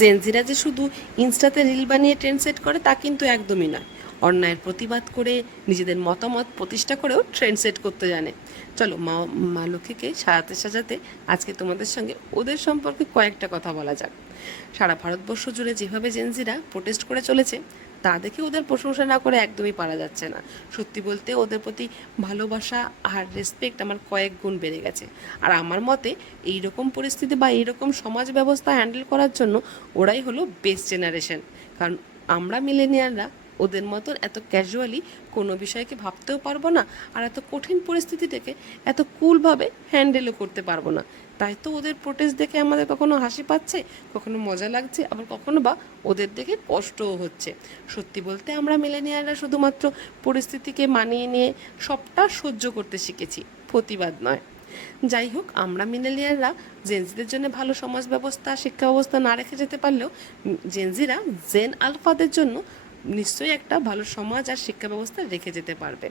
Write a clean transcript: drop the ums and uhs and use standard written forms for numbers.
জেনজিরা যে শুধু ইনস্টাতে রিল বানিয়ে ট্রেন্ড সেট করে তা কিন্তু একদমই নয়। অন্যায়ের প্রতিবাদ করে নিজেদের মতামত প্রতিষ্ঠা করেও ট্রেন্ড সেট করতে জানে। চলো মা মা লক্ষ্মীকে সাজাতে সাজাতে আজকে তোমাদের সঙ্গে ওদের সম্পর্কে কয়েকটা কথা বলা যাক। সারা ভারতবর্ষ জুড়ে যেভাবে জেনজিরা প্রোটেস্ট করে চলেছে তা দেখে ওদের প্রশংসা না করে একদমই পারা যাচ্ছে না। সত্যি বলতে ওদের প্রতি ভালোবাসা আর রেসপেক্ট আমার কয়েক গুণ বেড়ে গেছে। আর আমার মতে এই রকম পরিস্থিতি বা এই রকম সমাজ ব্যবস্থা হ্যান্ডেল করার জন্য ওরাই হলো বেস্ট জেনারেশন। কারণ আমরা মিলেনিয়ালরা ওদের মতন এত ক্যাজুয়ালি কোনো বিষয়কে ভাবতেও পারবো না, আর এত কঠিন পরিস্থিতিটাকে এত কুলভাবে হ্যান্ডেলও করতে পারবো না। তাই তো ওদের প্রোটেস্ট দেখে আমাদের কখনো হাসি পাচ্ছে, কখনো মজা লাগছে, আবার কখনো বা ওদের দেখে কষ্টও হচ্ছে। সত্যি বলতে আমরা মিলেনিয়ালরা শুধুমাত্র পরিস্থিতিকে মানিয়ে নিয়ে সবটা সহ্য করতে শিখেছি, প্রতিবাদ নয়। যাই হোক, আমরা মিলেনিয়ালরা জেনজিদের জন্য ভালো সমাজ ব্যবস্থা শিক্ষা ব্যবস্থা না রেখে যেতে পারলেও জেনজিরা জেন আলফাদের জন্য নিশ্চয়ই একটা ভালো সমাজ আর শিক্ষা ব্যবস্থা রেখে যেতে পারবে।